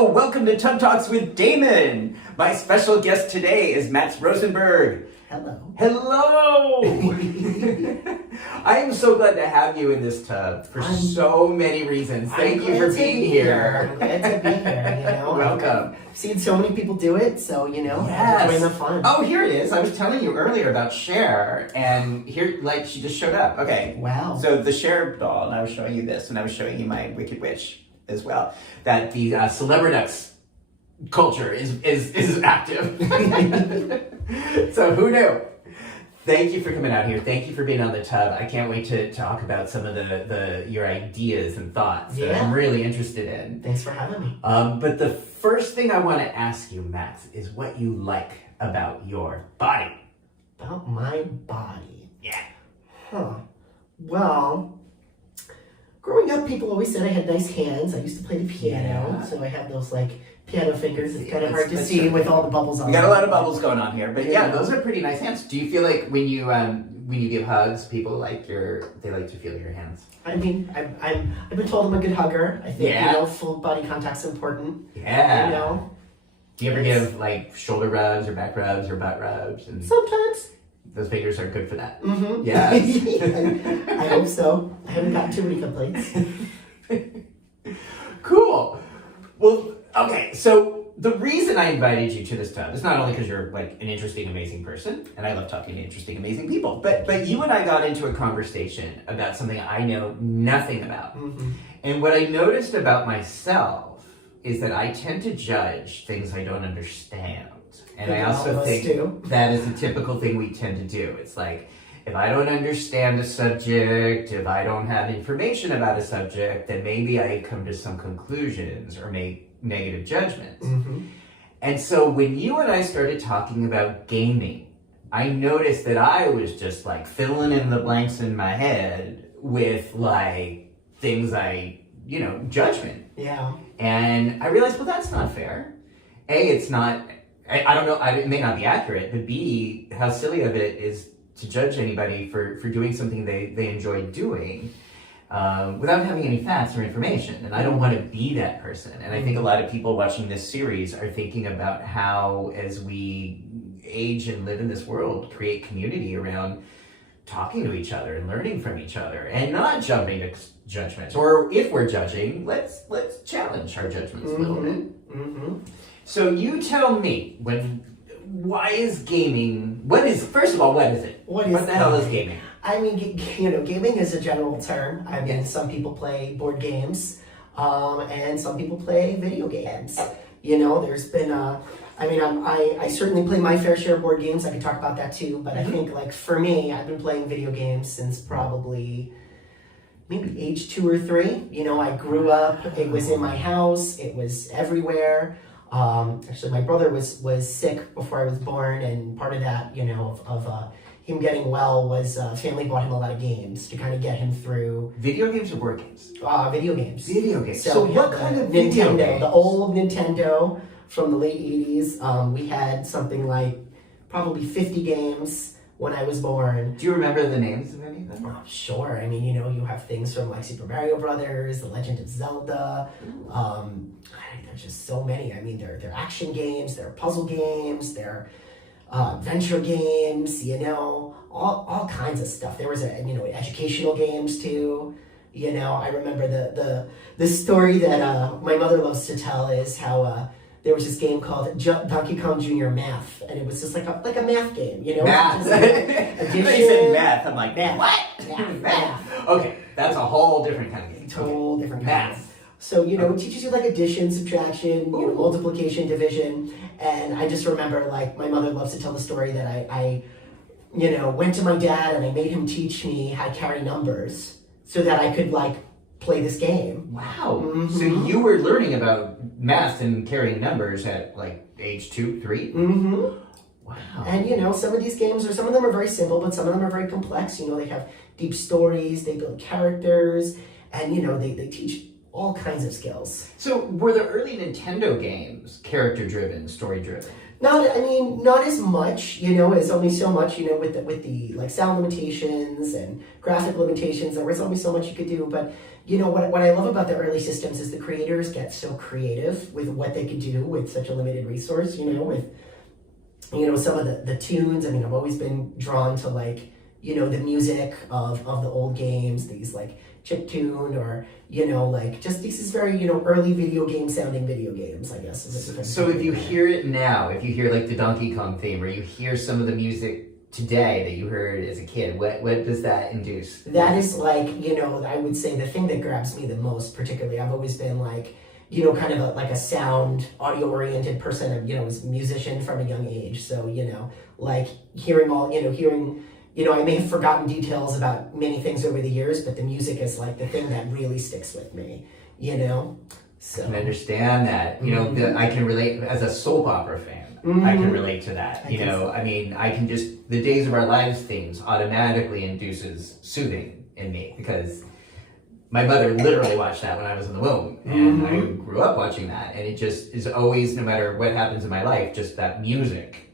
Hello, welcome to Tug Talks with Damon. My special guest today is Maxwell Rosenberg. Hello. Hello! I am so glad to have you in this tub for so many reasons. Thank you for being here. I'm glad to be here, Welcome. I've seen so many people do it, so, Yes. enjoying the fun. Oh, here it is. I was telling you earlier about Cher, and here, she just showed up. Okay. Wow. So the Cher doll, and I was showing you this, and I was showing you my Wicked Witch as well, that the Celebridux culture is active. So who knew? Thank you for coming out here. Thank you for being on the tub. I can't wait to talk about some of your ideas and thoughts that I'm really interested in. Thanks for having me. But the first thing I want to ask you, Max, is what you like about your body. About my body? Yeah. Huh. Well, growing up, people always said I had nice hands. I used to play the piano, so I have those, piano fingers. It's kind of hard to see with all the bubbles on. We got a lot of bubbles going on here, but those are pretty nice hands. Do you feel like when you give hugs, people they like to feel your hands? I mean, I've been told I'm a good hugger. I think full body contact's important. Yeah. Do you ever give shoulder rubs or back rubs or butt rubs? And sometimes. Those fingers are good for that. Mm-hmm. Yes. I hope so. I haven't got too many complaints. Cool. Well, okay, so the reason I invited you to this tub is not only because you're an interesting, amazing person, and I love talking to interesting, amazing people, but you and I got into a conversation about something I know nothing about. Mm-hmm. And what I noticed about myself is that I tend to judge things I don't understand. And I also think that is a typical thing we tend to do. It's like, if I don't understand a subject, if I don't have information about a subject, then maybe I come to some conclusions or make negative judgments. Mm-hmm. And so when you and I started talking about gaming, I noticed that I was just filling in the blanks in my head with things judgment. Yeah. And I realized, well, that's not fair. A, it's not, I don't know, it may not be accurate, but B, how silly of it is to judge anybody for doing something they enjoy doing without having any facts or information. And I don't want to be that person. And I think a lot of people watching this series are thinking about how, as we age and live in this world, create community around talking to each other and learning from each other and not jumping to judgments. Or if we're judging, let's challenge our judgments a little bit. Mm-hmm. So you tell me, why is gaming, first of all, what is it? What the hell is gaming? I mean, gaming is a general term. I mean, some people play board games, and some people play video games. There's been I certainly play my fair share of board games. I could talk about that too, but I think for me, I've been playing video games since probably maybe age 2 or 3. I grew up, it was in my house, it was everywhere. Actually, my brother was sick before I was born, and part of that, of him getting well was family bought him a lot of games to kind of get him through. Video games or board games? Video games. Video games. So what kind of Nintendo, games? The old Nintendo from the late 80s. We had something like probably 50 games when I was born. Do you remember the names of any of them? Sure. I mean, you have things from Super Mario Brothers, The Legend of Zelda. There's just so many. I mean, they're action games, they're puzzle games, they're adventure games, all kinds of stuff. There was educational games too. I remember the story that my mother loves to tell is how there was this game called Donkey Kong Jr. Math, and it was just like a math game, Math. Addition. They said math. I'm like, math. What? Math. Okay, that's a whole different kind of game. Total different kind of game. Math. So, it teaches you addition, subtraction, multiplication, division. And I just remember, my mother loves to tell the story that I went to my dad and I made him teach me how to carry numbers so that I could, play this game. Wow. Mm-hmm. So you were learning about math and carrying numbers at, age 2, 3? Mm-hmm. Wow. And, some of these games, some of them are very simple, but some of them are very complex. They have deep stories, they build characters, and, they teach all kinds of skills. So were the early Nintendo games character-driven, story-driven? Not as much, as only so much, with the sound limitations and graphic limitations, there was only so much you could do, but you know, what I love about the early systems is the creators get so creative with what they could do with such a limited resource, you know, with, you know, some of the tunes. I mean, I've always been drawn to like, you know, the music of the old games, these like chiptune or, you know, like just this is very, you know, early video game sounding video games, I guess. So if you hear it now, if you hear like the Donkey Kong theme, or you hear some of the music today that you heard as a kid, what does that induce? That is like, you know, I would say the thing that grabs me the most, particularly, I've always been like, you know, kind of like a sound, audio-oriented person, you know, was a musician from a young age. So, you know, like hearing, you know, I may have forgotten details about many things over the years, but the music is like the thing that really sticks with me, you know? So I can understand that. You know, I can relate as a soap opera fan. I can relate to that. I mean, I can just, the Days of Our Lives themes automatically induces soothing in me because my mother literally watched that when I was in the womb, and I grew up watching that, and it just is always, no matter what happens in my life, just that music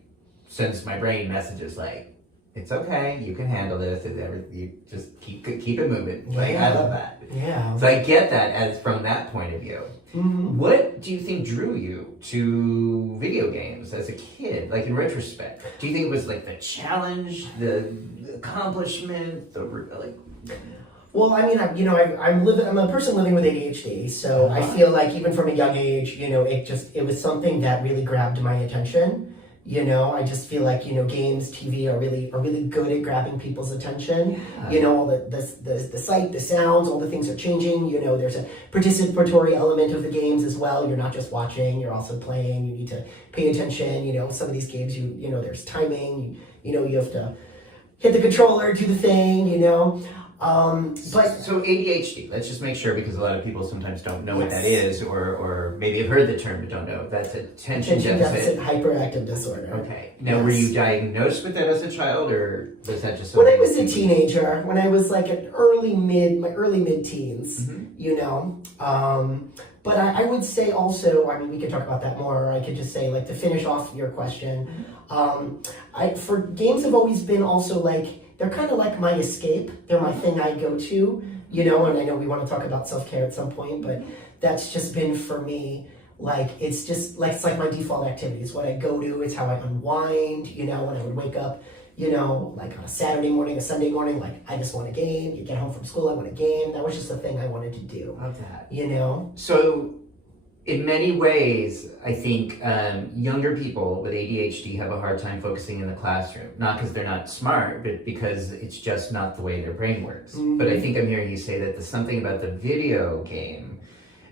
sends my brain messages like, it's okay, you can handle this, you just keep it moving. Like, I love that. Yeah. So I get that as from that point of view. What do you think drew you to video games as a kid, like in retrospect? Do you think it was like the challenge, the accomplishment, Well, I mean, I'm a person living with ADHD, so I feel like even from a young age, you know, it was something that really grabbed my attention. You know, I just feel like, you know, games, TV are really good at grabbing people's attention. Yeah. You know, all the sight, the sounds, all the things are changing. You know, there's a participatory element of the games as well. You're not just watching, you're also playing. You need to pay attention. You know, some of these games, you know, there's timing. You know, you have to hit the controller, do the thing, you know. So ADHD, let's just make sure, because a lot of people sometimes don't know what that is, or maybe have heard the term but don't know. That's attention deficit hyperactive disorder. Okay. Now, were you diagnosed with that as a child, or was that just when I was a teenager? When I was like my early mid-teens, you know. But I would say also, I mean, we could talk about that more, or I could just say, like, to finish off your question, for games have always been also like, they're kind of like my escape. They're my thing I go to, you know, and I know we want to talk about self-care at some point, but that's just been for me, like, it's just like, it's like my default activity. It's what I go to. It's how I unwind, you know, when I would wake up, you know, like on a Saturday morning, a Sunday morning, like, I just want a game. You get home from school, I want a game. That was just the thing I wanted to do. Love that. You know? So, in many ways, I think younger people with ADHD have a hard time focusing in the classroom. Not because they're not smart, but because it's just not the way their brain works. But I think I'm hearing you say that there's something about the video game,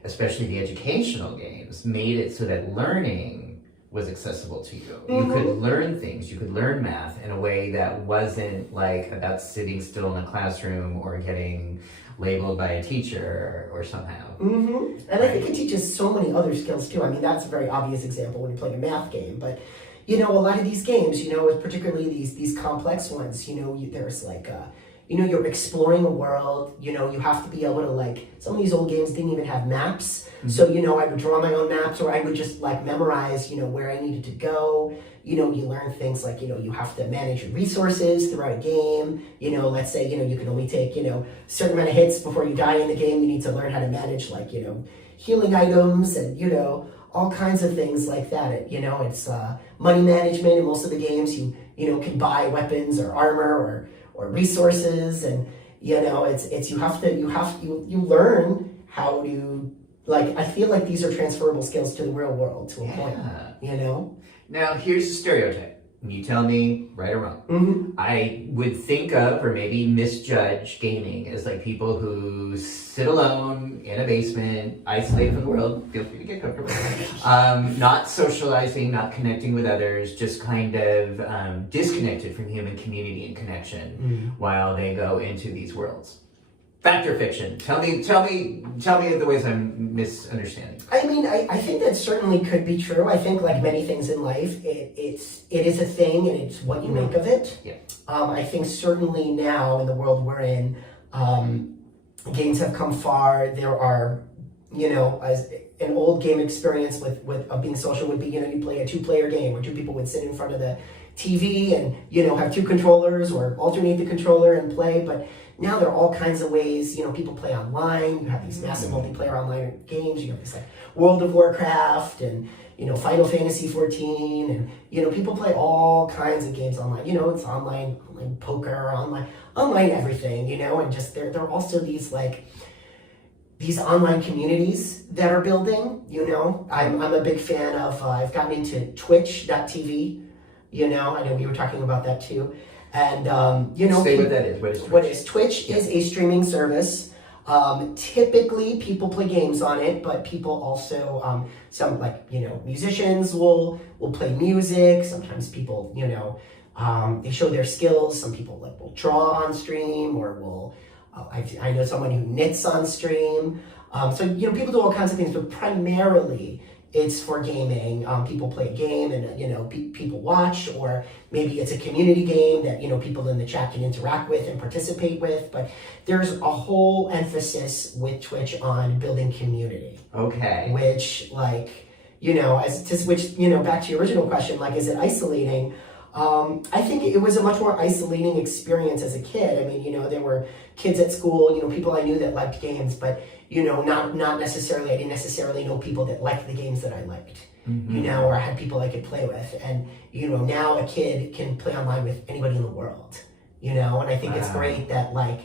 especially the educational games, made it so that learning was accessible to you. You could learn things, you could learn math in a way that wasn't like about sitting still in a classroom or getting labeled by a teacher or somehow. And I think it teaches so many other skills too. I mean, that's a very obvious example when you're playing a math game, but you know, a lot of these games, you know, particularly these complex ones, you know, there's like, you know, you're exploring a world, you know, you have to be able to, like, some of these old games didn't even have maps. So, you know, I would draw my own maps, or I would just like memorize, you know, where I needed to go. You know, you learn things like, you know, you have to manage your resources throughout a game. You know, let's say, you know, you can only take, you know, a certain amount of hits before you die in the game. You need to learn how to manage, like, you know, healing items and, you know, all kinds of things like that. You know, it's money management in most of the games. You know, can buy weapons or armor or resources, and you know, it's you learn how to, like, I feel like these are transferable skills to the real world to a point, you know? Now, here's a stereotype. You tell me right or wrong. I would think of, or maybe misjudge, gaming as like people who sit alone in a basement, isolated from the world. Feel free to get comfortable. Not socializing, not connecting with others, just kind of disconnected from human community and connection while they go into these worlds. Fact or fiction? Tell me the ways I'm misunderstanding. I mean, I think that certainly could be true. I think, like many things in life, it is a thing, and it's what you make of it. Yeah. I think certainly now in the world we're in, games have come far. There are, you know, as an old game experience with being social would be, you know, you play a 2-player game where 2 people would sit in front of the TV and, you know, have 2 controllers or alternate the controller and play. But now there are all kinds of ways, people play online. You have these massive multiplayer online games. You have this like World of Warcraft and, Final Fantasy 14, and, people play all kinds of games online. It's online poker, online everything, and just there are also these like, these online communities that are building, I'm a big fan of, I've gotten into twitch.tv, I know we were talking about that too. And, say what that is. What is Twitch? What is Twitch is a streaming service. Typically people play games on it, but people also, some like, musicians will play music. Sometimes people, they show their skills. Some people like will draw on stream or will, I know someone who knits on stream. So, people do all kinds of things, but primarily it's for gaming. People play a game and, people watch, or maybe it's a community game that, people in the chat can interact with and participate with. But there's a whole emphasis with Twitch on building community. Okay. Which, like, as to switch, back to your original question, like, is it isolating? I think it was a much more isolating experience as a kid. I mean, there were kids at school, people I knew that liked games, but, not necessarily, I didn't necessarily know people that liked the games that I liked, or I had people I could play with. And, now a kid can play online with anybody in the world, and I think it's great that, like,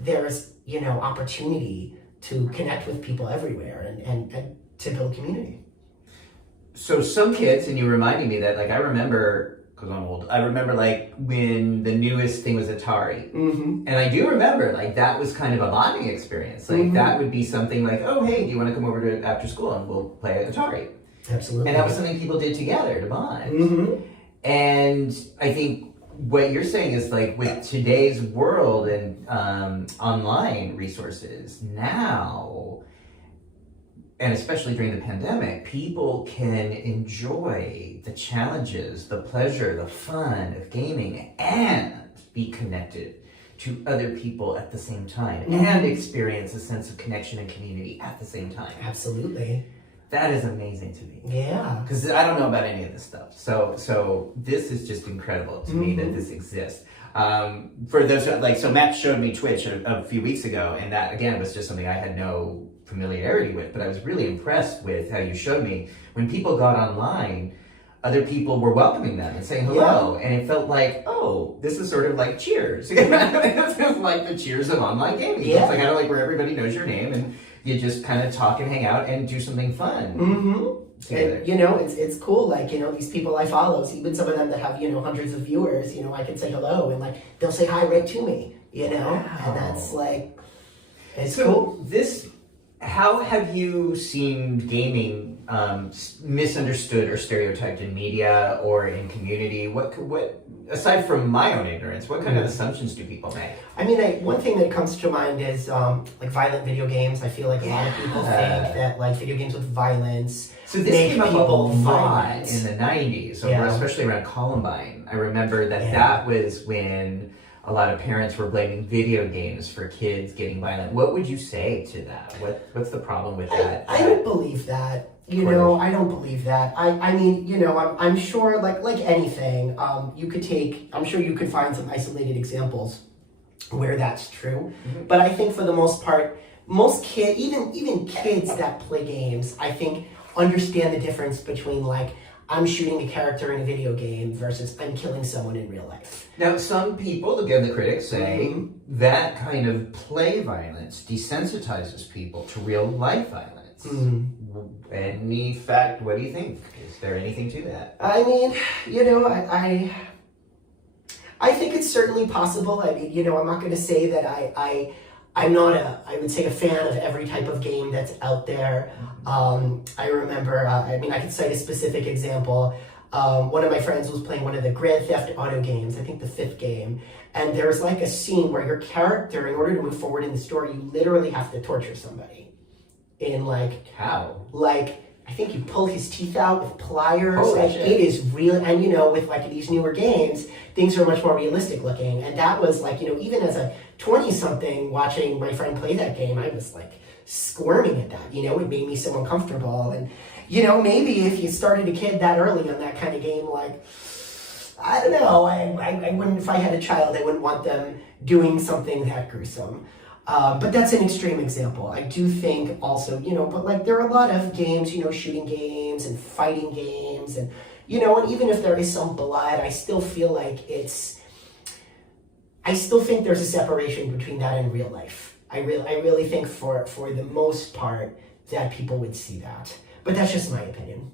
there's, opportunity to connect with people everywhere and to build community. So some kids, and you reminded me that, like, I remember, because I'm old, I remember, like, when the newest thing was Atari. And I do remember, like, that was kind of a bonding experience. Like, that would be something like, oh, hey, do you want to come over to after school and we'll play Atari? Absolutely. And that was something people did together to bond. And I think what you're saying is, like, with today's world and online resources now, and especially during the pandemic, people can enjoy the challenges, the pleasure, the fun of gaming, and be connected to other people at the same time, and experience a sense of connection and community at the same time. Absolutely. That is amazing to me. Yeah. Because I don't know about any of this stuff. So this is just incredible to me that this exists. For those, like, so Matt showed me Twitch a few weeks ago, and that, again, was just something I had no familiarity with, but I was really impressed with how you showed me when people got online, other people were welcoming them and saying hello, and it felt like, oh, this is sort of like Cheers. This is like the Cheers of online gaming. It's like, I don't like where everybody knows your name and you just kind of talk and hang out and do something fun together. And, it's cool, like, these people I follow, even some of them that have, hundreds of viewers, I can say hello and, like, they'll say hi right to me, and that's like, it's cool. How have you seen gaming misunderstood or stereotyped in media or in community? What aside from my own ignorance, what kind of assumptions do people make? I mean, one thing that comes to mind is like violent video games. I feel like a lot of people think that, like, video games with violence. So this came up a lot in the 90s, especially around Columbine. I remember that was when a lot of parents were blaming video games for kids getting violent. What would you say to that? What's the problem with that? I don't believe that. I don't believe that. I mean, I'm sure, like anything, I'm sure you could find some isolated examples where that's true. But I think for the most part, most kids, even kids that play games, I think understand the difference between, like, I'm shooting a character in a video game versus I'm killing someone in real life. Now, some people, again, the critics say that kind of play violence desensitizes people to real life violence. Any fact, what do you think? Is there anything to that? I mean, I think it's certainly possible. I mean, I'm not going to say that I'm not I would say a fan of every type of game that's out there. I remember, I could cite a specific example. One of my friends was playing one of the Grand Theft Auto games, I think the 5th game, and there's like a scene where your character, in order to move forward in the story, you literally have to torture somebody. In like... How? Like, I think you pull his teeth out with pliers. Holy shit. It is real, and with like these newer games, things are much more realistic looking, and that was like, even as a 20-something watching my friend play that game, I was like squirming at that, it made me so uncomfortable. And maybe if you started a kid that early on that kind of game, like, I don't know. I wouldn't, if I had a child, I wouldn't want them doing something that gruesome. But that's an extreme example. I do think also, but like there are a lot of games, shooting games and fighting games and, and even if there is some blood, I still feel like I still think there's a separation between that and real life. I really think for the most part that people would see that. But that's just my opinion.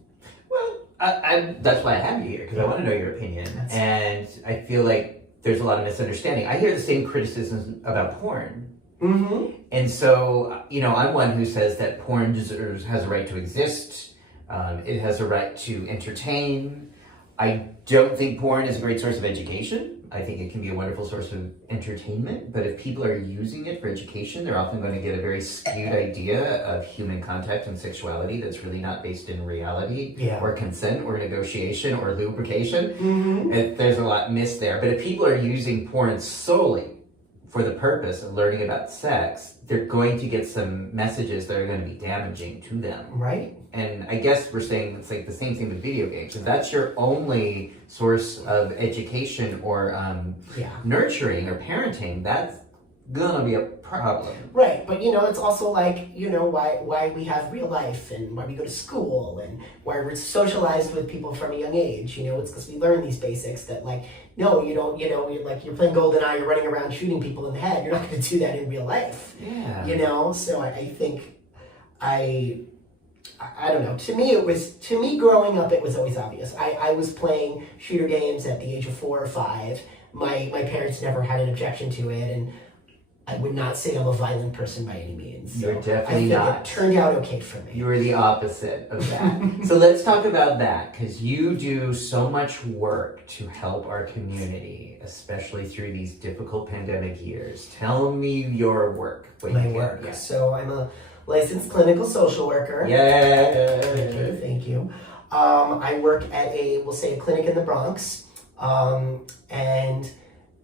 Well, that's why I have you here, because I want to know your opinion. And I feel like there's a lot of misunderstanding. I hear the same criticisms about porn. Mm-hmm. And so, I'm one who says that porn has a right to exist. It has a right to entertain. I don't think porn is a great source of education. I think it can be a wonderful source of entertainment, but if people are using it for education, they're often going to get a very skewed idea of human contact and sexuality that's really not based in reality or consent or negotiation or lubrication. Mm-hmm. There's a lot missed there. But if people are using porn solely for the purpose of learning about sex, they're going to get some messages that are going to be damaging to them. Right. And I guess we're saying it's like the same thing with video games. If that's your only source of education or nurturing or parenting, that's gonna be a problem. Right, but it's also like, why we have real life and why we go to school and why we're socialized with people from a young age. It's because we learn these basics that like, no, you don't, you're like, you're playing GoldenEye, you're running around shooting people in the head. You're not going to do that in real life. Yeah. So I think I don't know. To me growing up, it was always obvious. I was playing shooter games at the age of 4 or 5. My parents never had an objection to it, and I would not say I'm a violent person by any means. You're definitely I think not. It turned out okay for me. You were the opposite of that. So let's talk about that, because you do so much work to help our community, especially through these difficult pandemic years. Tell me your work. My work. Yeah. So I'm a licensed clinical social worker. Yeah. Thank you. I work at a clinic in the Bronx. And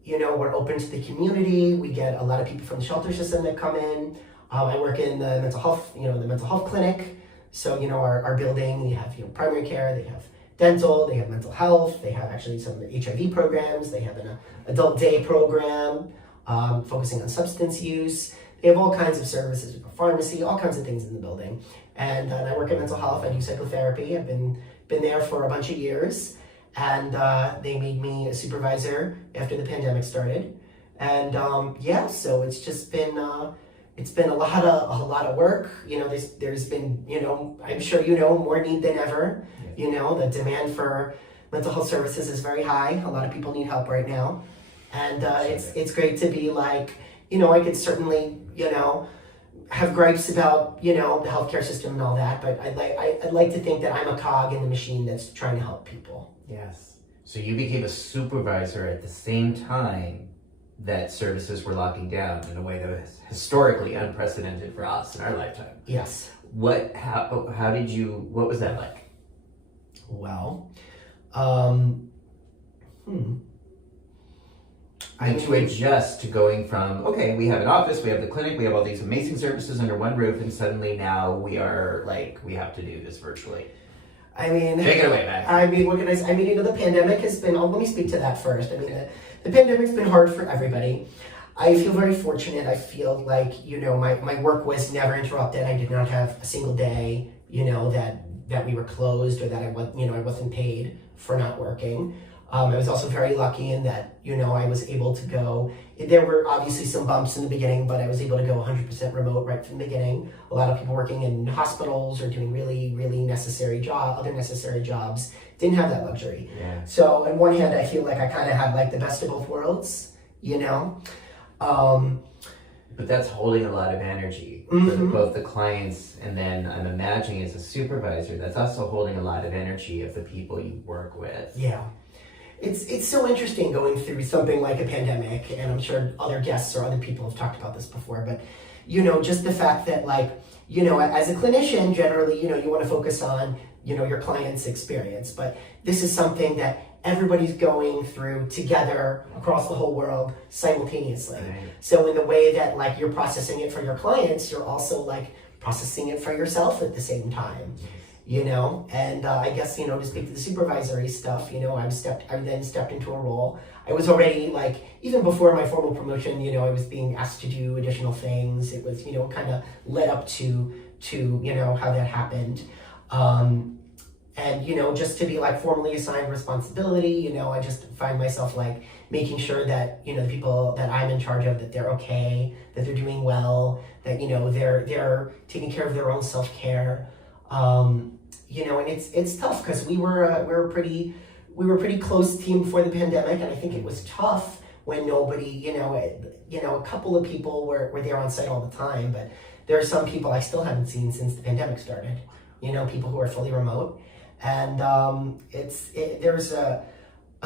we're open to the community. We get a lot of people from the shelter system that come in. I work in the mental health clinic. So, our building, they have, primary care, they have dental, they have mental health, they have actually some HIV programs, they have an adult day program, focusing on substance use. They have all kinds of services, pharmacy, all kinds of things in the building. And I work in mental health, I do psychotherapy. I've been there for a bunch of years. And they made me a supervisor after the pandemic started, and so it's just been a lot of work. There's been I'm sure more need than ever. Yeah. The demand for mental health services is very high. A lot of people need help right now, and it's great to be like I could certainly have gripes about the healthcare system and all that, but I'd like to think that I'm a cog in the machine that's trying to help people. Yes. So you became a supervisor at the same time that services were locking down in a way that was historically unprecedented for us in our lifetime. Yes. What was that like? Well, To adjust to going from, okay, we have an office, we have the clinic, we have all these amazing services under one roof, and suddenly now we are like, we have to do this virtually. I mean, take it away, Max. I mean, what can I say? I mean, the pandemic has been, let me speak to that first. I mean, the pandemic's been hard for everybody. I feel very fortunate. I feel like, my work was never interrupted. I did not have a single day, that we were closed or that I wasn't paid for not working. I was also very lucky in that, I was able to go. There were obviously some bumps in the beginning, but I was able to go 100% remote right from the beginning. A lot of people working in hospitals or doing really, really other necessary jobs didn't have that luxury. Yeah. So on one hand, I feel like I kind of had like the best of both worlds, But that's holding a lot of energy for both the clients, and then I'm imagining as a supervisor, that's also holding a lot of energy of the people you work with. Yeah. It's so interesting going through something like a pandemic, and I'm sure other guests or other people have talked about this before, but, just the fact that, like, as a clinician, generally, you want to focus on, your client's experience, but this is something that everybody's going through together across the whole world simultaneously. Right. So in the way that, like, you're processing it for your clients, you're also, like, processing it for yourself at the same time. you know, and I guess, you know, to speak to the supervisory stuff, you know, I then stepped into a role. I was already like, even before my formal promotion, you know, I was being asked to do additional things. It was, you know, kind of led up to, you know, how that happened. And, you know, just to be like formally assigned responsibility, you know, I just find myself like making sure that, you know, the people that I'm in charge of, that they're okay, that they're doing well, that, you know, they're taking care of their own self-care. You know, and it's tough because we were a pretty close team before the pandemic, and I think it was tough when nobody, you know, a couple of people were there on site all the time, but there are some people I still haven't seen since the pandemic started. You know, people who are fully remote, and there's a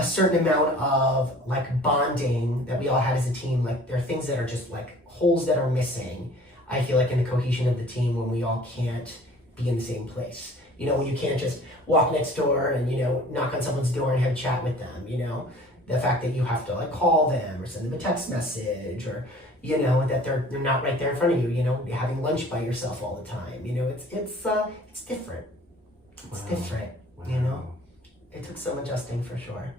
certain amount of like bonding that we all had as a team. Like there are things that are just like holes that are missing, I feel like, in the cohesion of the team when we all can't be in the same place. You know, when you can't just walk next door and, you know, knock on someone's door and have a chat with them, you know, the fact that you have to like call them or send them a text message, or, you know, that they're not right there in front of you, you know, having lunch by yourself all the time, you know, it's different. It's different, you know. It took some adjusting for sure.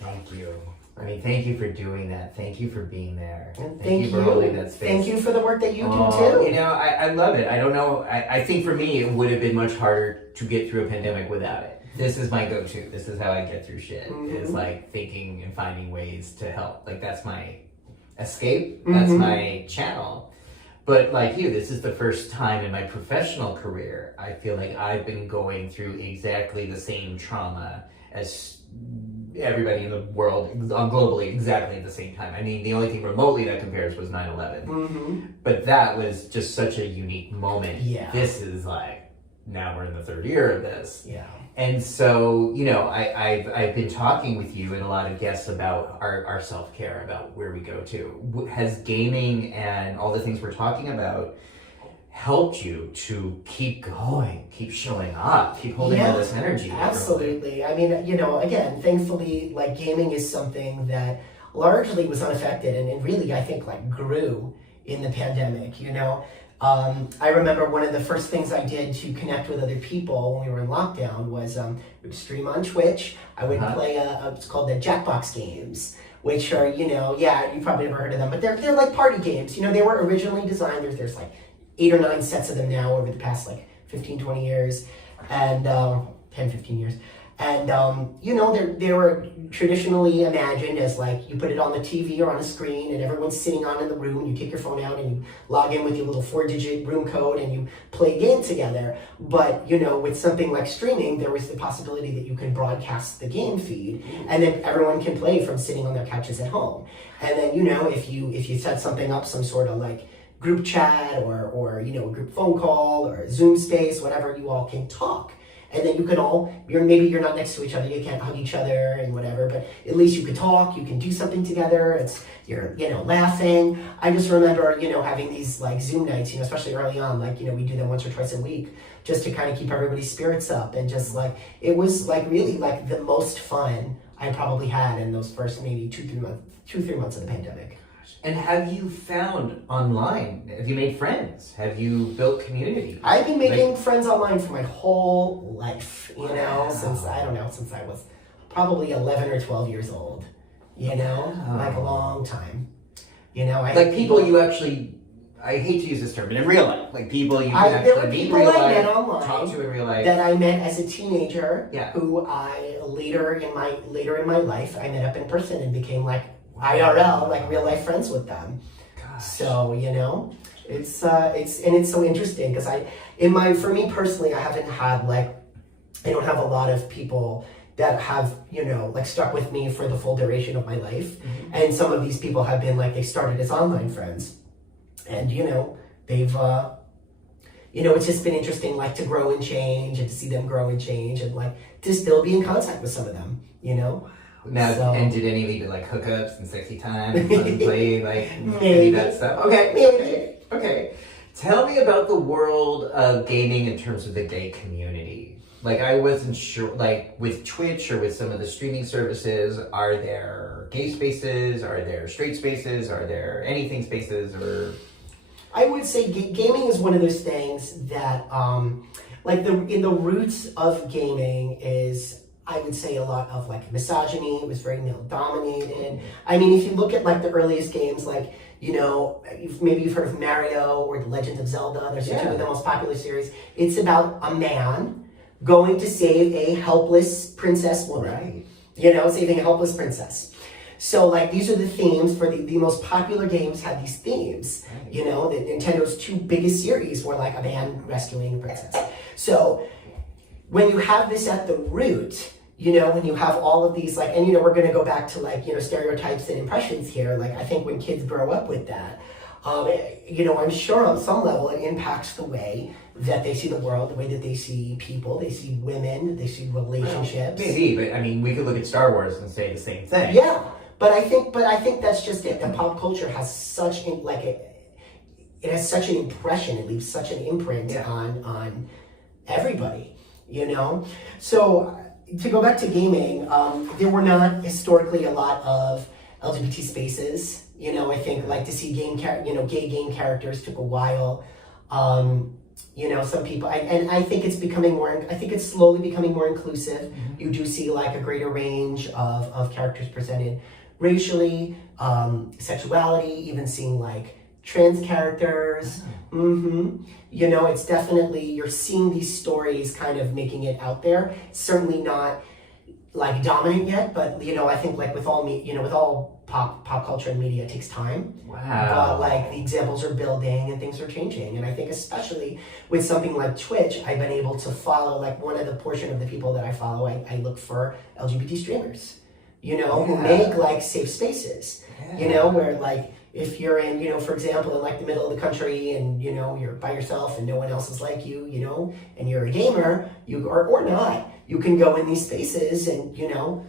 Thank you. I mean, thank you for doing that. Thank you for being there. And thank you for holding that space. Thank you for the work that you do too. You know, I love it. I don't know. I think for me, it would have been much harder to get through a pandemic without it. This is my go-to. This is how I get through shit. Is like thinking and finding ways to help. Like that's my escape. That's my channel. But like you, this is the first time in my professional career I feel like I've been going through exactly the same trauma as everybody in the world, globally, exactly at the same time. I mean, the only thing remotely that compares was 9/11. But that was just such a unique moment. Yeah. This is like, now we're in the third year of this. Yeah. And so, you know, I've been talking with you and a lot of guests about our self-care, about where we go to. Has gaming and all the things we're talking about helped you to keep going, keep showing up, keep holding all this energy? Absolutely. I mean, you know, again, thankfully, like gaming is something that largely was unaffected and really, I think, like grew in the pandemic, you know. I remember one of the first things I did to connect with other people when we were in lockdown was we'd stream on Twitch. I would play it's called the Jackbox games, which are, you know, yeah, you've probably never heard of them, but they're like party games. You know, they were originally designed, there's like 8 or 9 sets of them now over the past like 15, 20 years, and 10, 15 years. And, you know, they were traditionally imagined as like, you put it on the TV or on a screen and everyone's sitting on in the room, you take your phone out and you log in with your little 4-digit room code and you play a game together. But, you know, with something like streaming, there was the possibility that you can broadcast the game feed and then everyone can play from sitting on their couches at home. And then, you know, if you set something up, some sort of like group chat or you know, a group phone call or a Zoom space, whatever, you all can talk. And then you can all, maybe you're not next to each other, you can't hug each other and whatever, but at least you can talk, you can do something together, you're, you know, laughing. I just remember, you know, having these like Zoom nights, you know, especially early on, like, you know, we do them once or twice a week just to kind of keep everybody's spirits up. And just like, it was like really like the most fun I probably had in those first maybe 2-3 months of the pandemic. And have you found online? Have you made friends? Have you built community? I've been making friends online for my whole life, you know, since I was probably 11 or 12 years old, you know, like a long time. You know, like people you actually, I hate to use this term, but in real life, like people you can actually meet in real life, met online, talk to in real life. That I met as a teenager, yeah. Who I later in my life, I met up in person and became like IRL, like real life friends with them. Gosh. So, you know, it's so interesting because for me personally, I haven't had like, I don't have a lot of people that have, you know, like stuck with me for the full duration of my life. And some of these people have been like, they started as online friends and, you know, they've, you know, it's just been interesting, like to grow and change and to see them grow and change and like to still be in contact with some of them, you know. Now, and did any lead to like hookups and sexy time and fun and play, like maybe that stuff? Okay. Tell me about the world of gaming in terms of the gay community. Like I wasn't sure, like with Twitch or with some of the streaming services, are there gay spaces? Are there straight spaces? Are there anything spaces? Or I would say gaming is one of those things that like in the roots of gaming is, I would say, a lot of like misogyny. It was very male dominated. I mean, if you look at like the earliest games, like, you know, maybe you've heard of Mario or The Legend of Zelda. Those are two of the most popular series. It's about a man going to save a helpless princess woman. Right. You know, saving a helpless princess. So like these are the themes for the most popular games have these themes. Right. You know, the Nintendo's two biggest series were like a man rescuing a princess. So when you have this at the root, you know, when you have all of these, like, and, you know, we're going to go back to, like, you know, stereotypes and impressions here. Like, I think when kids grow up with that, you know, I'm sure on some level it impacts the way that they see the world, the way that they see people, they see women, they see relationships. Well, maybe, but I mean, we could look at Star Wars and say the same thing. Yeah, but I think that's just it. The pop culture has such, it has such an impression, it leaves such an imprint on everybody, you know? So, to go back to gaming, there were not historically a lot of LGBT spaces. You know, I think like to see gay game characters took a while. You know, some people, and I think it's becoming more. I think it's slowly becoming more inclusive. Mm-hmm. You do see like a greater range of characters presented racially, sexuality, even seeing like trans characters. Mm-hmm. You know, it's definitely, you're seeing these stories kind of making it out there. It's certainly not like dominant yet, but, you know, I think like with all pop culture and media, it takes time. Wow. But like the examples are building and things are changing. And I think especially with something like Twitch, I've been able to follow, like one of the portion of the people that I follow, I look for LGBT streamers, you know, who make like safe spaces, you know, where like, if you're in, you know, for example, in like the middle of the country and, you know, you're by yourself and no one else is like you know, and you're a gamer, or not, you can go in these spaces and, you know,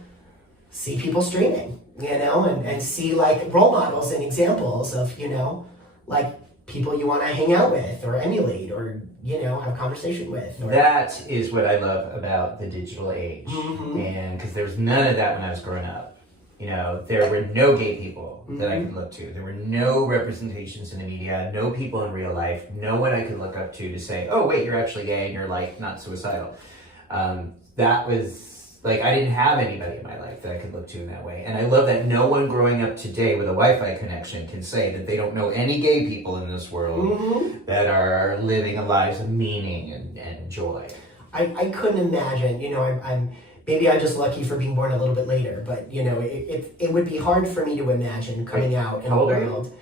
see people streaming, you know, and see like role models and examples of, you know, like people you want to hang out with or emulate or, you know, have conversation with. That is what I love about the digital age. Mm-hmm. And because there was none of that when I was growing up. You know, there were no gay people that I could look to. There were no representations in the media, no people in real life, no one I could look up to say, oh, wait, you're actually gay and you're like not suicidal. That was like, I didn't have anybody in my life that I could look to in that way. And I love that no one growing up today with a Wi-Fi connection can say that they don't know any gay people in this world that are living lives of meaning and joy. I couldn't imagine, you know, I'm maybe I'm just lucky for being born a little bit later, but, you know, it would be hard for me to imagine coming out in the world.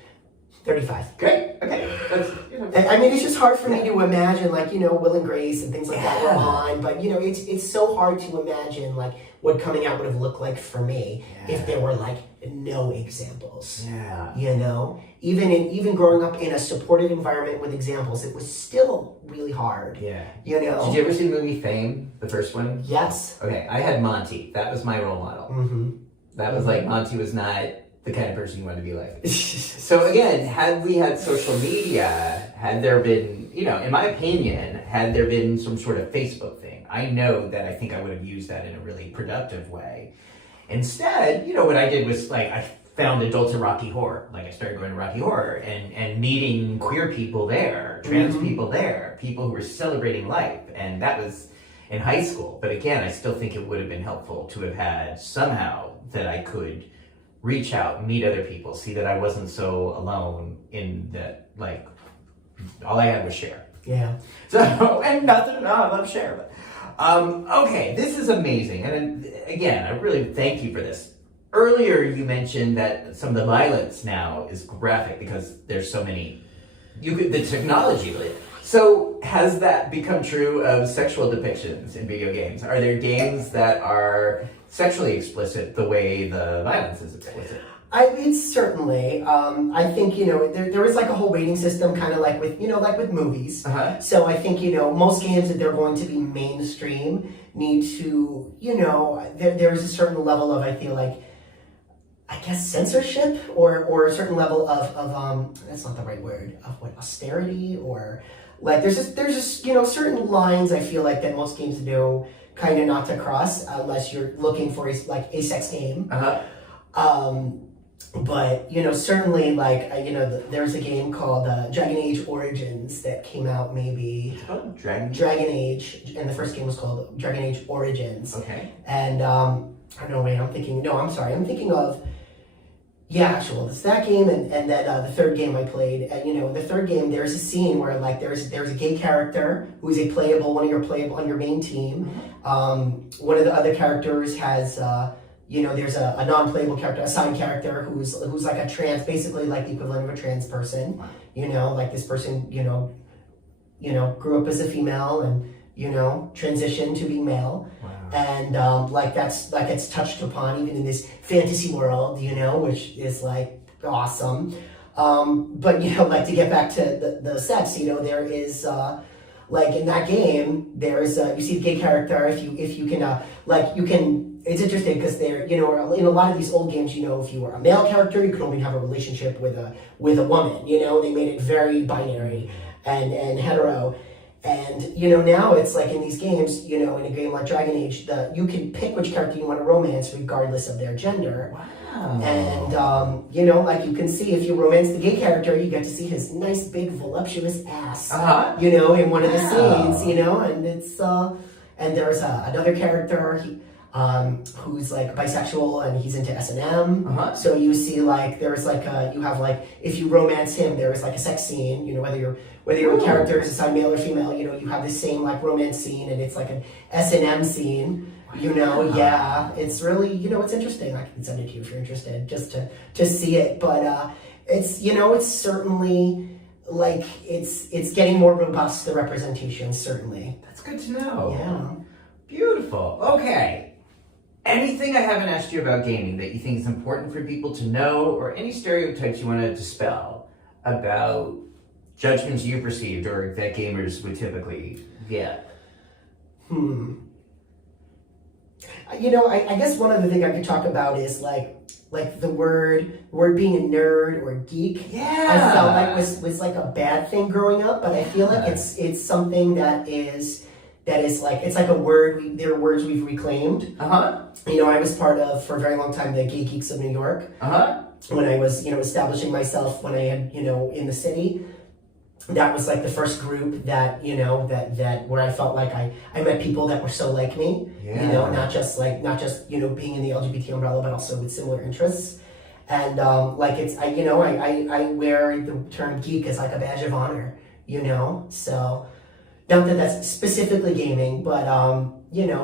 35. Great. Okay. That's, you know. I mean, it's just hard for me to imagine, like, you know, Will and Grace and things like that were on, but, you know, it's so hard to imagine, like, what coming out would have looked like for me if there were, like, no examples. Yeah. You know? Even growing up in a supportive environment with examples, it was still really hard. Yeah. You know? Did you ever see the movie Fame, the first one? Yes. Okay, I had Monty. That was my role model. Mm-hmm. That was like, Monty was not the kind of person you wanted to be like. So again, had we had social media, had there been, you know, in my opinion, had there been some sort of Facebook thing, I know that I think I would have used that in a really productive way. Instead, you know, what I did was like, I found adults in Rocky Horror. Like I started going to Rocky Horror and meeting queer people there, trans people there, people who were celebrating life. And that was in high school. But again, I still think it would have been helpful to have had somehow that I could reach out, meet other people, see that I wasn't so alone in that, like, all I had was Cher. Yeah. So, and nothing, no, I love Cher. But, okay, this is amazing. And again, I really thank you for this. Earlier, you mentioned that some of the violence now is graphic because there's so many, the technology of it. So has that become true of sexual depictions in video games? Are there games that are sexually explicit the way the violence is explicit? It's certainly. I think, you know, there is like a whole rating system, kind of like with, you know, like with movies. So I think, you know, most games that they're going to be mainstream need to, you know, there is a certain level of, I feel like, I guess censorship or a certain level of that's not the right word, of what, austerity, or like there's just you know, certain lines I feel like that most games do kind of not to cross unless you're looking for a sex game. But, certainly, like, there's a game called Dragon Age Origins that came out maybe... It's called Dragon Age, and the first game was called Dragon Age Origins. Okay. And, I don't know, wait, I'm thinking of... Yeah, actually, it's that game, and then the third game I played. And, the third game, there's a scene where, like, there's a gay character who's one of your playable on your main team. Mm-hmm. One of the other characters has... there's a non-playable character, a side character who's like a trans, basically like the equivalent of a trans person. Wow. Like this person, grew up as a female and, transitioned to being male. Wow. And it's touched upon even in this fantasy world, which is like awesome. But like to get back to the sex, there is like in that game, there's you see the gay character. If you can. It's interesting because they're, in a lot of these old games, if you were a male character, you could only have a relationship with a woman. They made it very binary and hetero. And now it's like in these games, in a game like Dragon Age, you can pick which character you want to romance regardless of their gender. Wow. And like you can see if you romance the gay character, you get to see his nice big voluptuous ass. In one of the scenes, and it's and there's another character. Who's like bisexual and he's into S&M. So you see like there's like you have like if you romance him there is like a sex scene. Whether your character is assigned male or female. You have the same like romance scene and it's like an S&M scene. Yeah, it's really it's interesting. I can send it to you if you're interested just to see it. But it's it's certainly like it's getting more robust, the representation certainly. That's good to know. Yeah. Beautiful. Okay. Anything I haven't asked you about gaming that you think is important for people to know, or any stereotypes you want to dispel about judgments you've received or that gamers would typically get? I guess one other thing I could talk about is like the word being a nerd or geek. Yeah. I felt like was like a bad thing growing up, but I feel like it's something that is like it's like a word. There are words we've reclaimed. I was part of for a very long time the Gay Geeks of New York. When I was establishing myself when I had in the city. That was like the first group that that where I felt like I met people that were so like me. Not just being in the LGBT umbrella, but also with similar interests. And I wear the term geek as like a badge of honor. So. Not that that's specifically gaming, but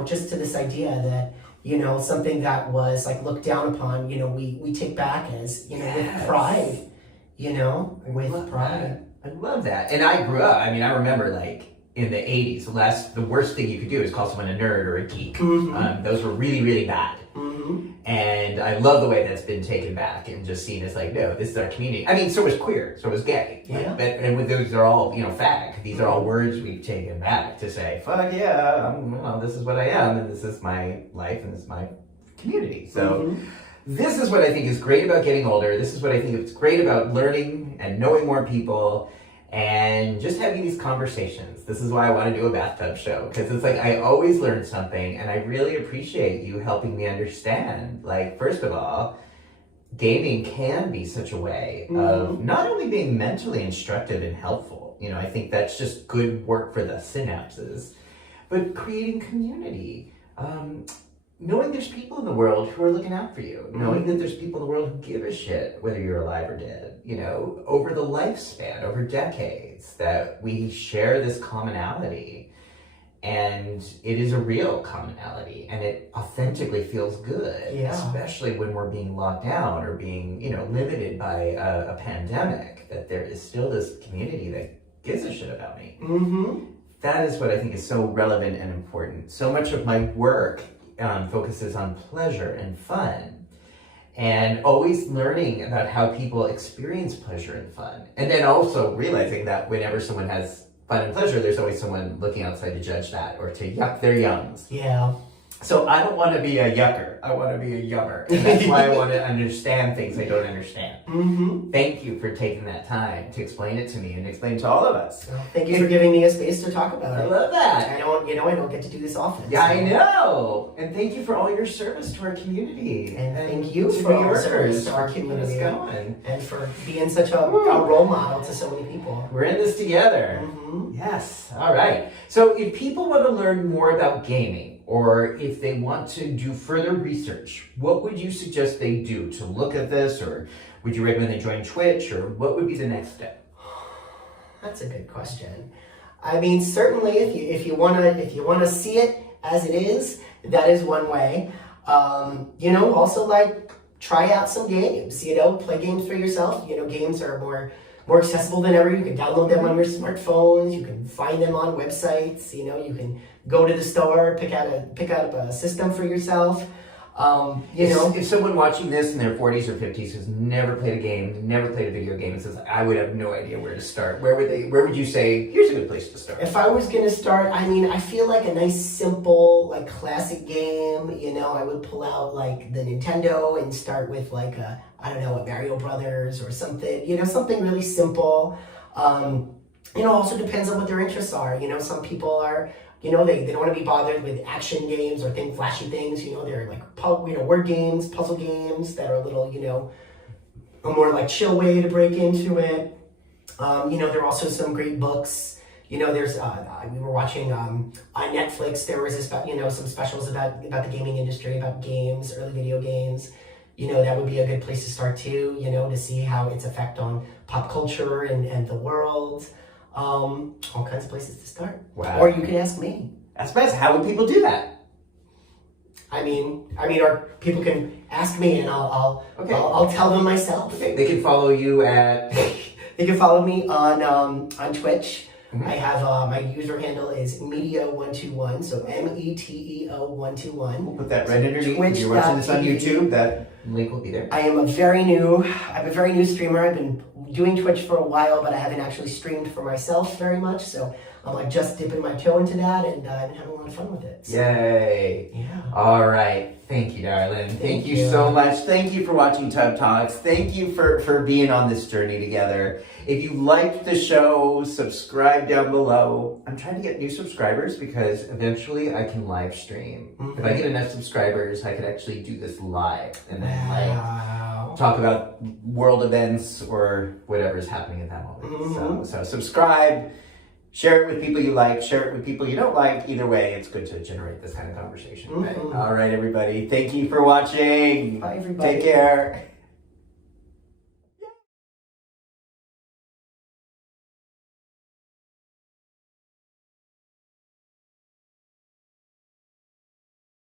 just to this idea that something that was like looked down upon, we take back as with pride, with pride. I love that. And I grew up. I mean, I remember like in the 80s, the worst thing you could do is call someone a nerd or a geek. Those were really, really bad. And I love the way that's been taken back and just seen as like, no, this is our community. I mean, so was queer, so was gay. Yeah. And with those are all, fag. These are all words we've taken back to say, fuck yeah, this is what I am, and this is my life, and this is my community. So this is what I think is great about getting older. This is what I think is great about learning and knowing more people and just having these conversations. This is why I want to do a bathtub show, because it's like I always learn something, and I really appreciate you helping me understand. Like, first of all, gaming can be such a way of not only being mentally instructive and helpful, I think that's just good work for the synapses, but creating community. Knowing there's people in the world who are looking out for you, knowing that there's people in the world who give a shit whether you're alive or dead, over the lifespan, over decades, that we share this commonality, and it is a real commonality, and it authentically feels good, especially when we're being locked down or being, limited by a pandemic, that there is still this community that gives a shit about me. That is what I think is so relevant and important. So much of my work focuses on pleasure and fun, and always learning about how people experience pleasure and fun, and then also realizing that whenever someone has fun and pleasure, there's always someone looking outside to judge that or to yuck their yums. So I don't want to be a yucker. I want to be a yummer. And that's why I want to understand things I don't understand. Mm-hmm. Thank you for taking that time to explain it to me and explain to all of us. Well, thank you for giving me a space to talk about I it. love that. I don't get to do this often. Yeah, so- I know. And thank you for all your service to our community. And thank you to for New all Yorkers service to our for keeping us community. going. And for being such a role model to so many people. We're in this together. Mm-hmm. Yes. All right. So if people want to learn more about gaming, or if they want to do further research, what would you suggest they do to look at this? Or would you recommend they join Twitch? Or what would be the next step? That's a good question. I mean, certainly, if you wanna see it as it is, that is one way. Also like try out some games. Play games for yourself. Games are more accessible than ever. You can download them on your smartphones. You can find them on websites. You can go to the store, pick out a system for yourself. If someone watching this in their 40s or 50s has never played a game, never played a video game, and says, I would have no idea where to start, where would you say, here's a good place to start? If I was going to start, I feel like a nice, simple, classic game, I would pull out, the Nintendo and start with, a Mario Brothers or something, something really simple. Also depends on what their interests are. Some people are, they don't want to be bothered with action games or flashy things. They're word games, puzzle games that are a little, a more chill way to break into it. There are also some great books. There's we were watching on Netflix. There was some specials about the gaming industry, about games, early video games. That would be a good place to start too. To see how its effect on pop culture and the world. All kinds of places to start. Wow. Or you can ask me. That's best. How would people do that? Or people can ask me and I'll tell them myself. Okay. They can follow you at. They can follow me on Twitch. Mm-hmm. I have my user handle is Meteo121, so METEO121. We'll put that right underneath. If you're watching this on YouTube, that link will be there. I'm a very new streamer. I've been doing Twitch for a while, but I haven't actually streamed for myself very much. So I'm just dipping my toe into that, and I've been having a lot of fun with it. So. Yay! Yeah. All right. Thank you, darling. Thank you so much. Thank you for watching Tub Talks. Thank you for being on this journey together. If you liked the show, subscribe down below. I'm trying to get new subscribers because eventually I can live stream. Mm-hmm. If I get enough subscribers, I could actually do this live and then Wow. talk about world events or whatever is happening at that moment. Mm-hmm. So subscribe. Share it with people you like, share it with people you don't like. Either way, it's good to generate this kind of conversation. Mm-hmm. Right? All right, everybody. Thank you for watching. Bye, everybody. Take care.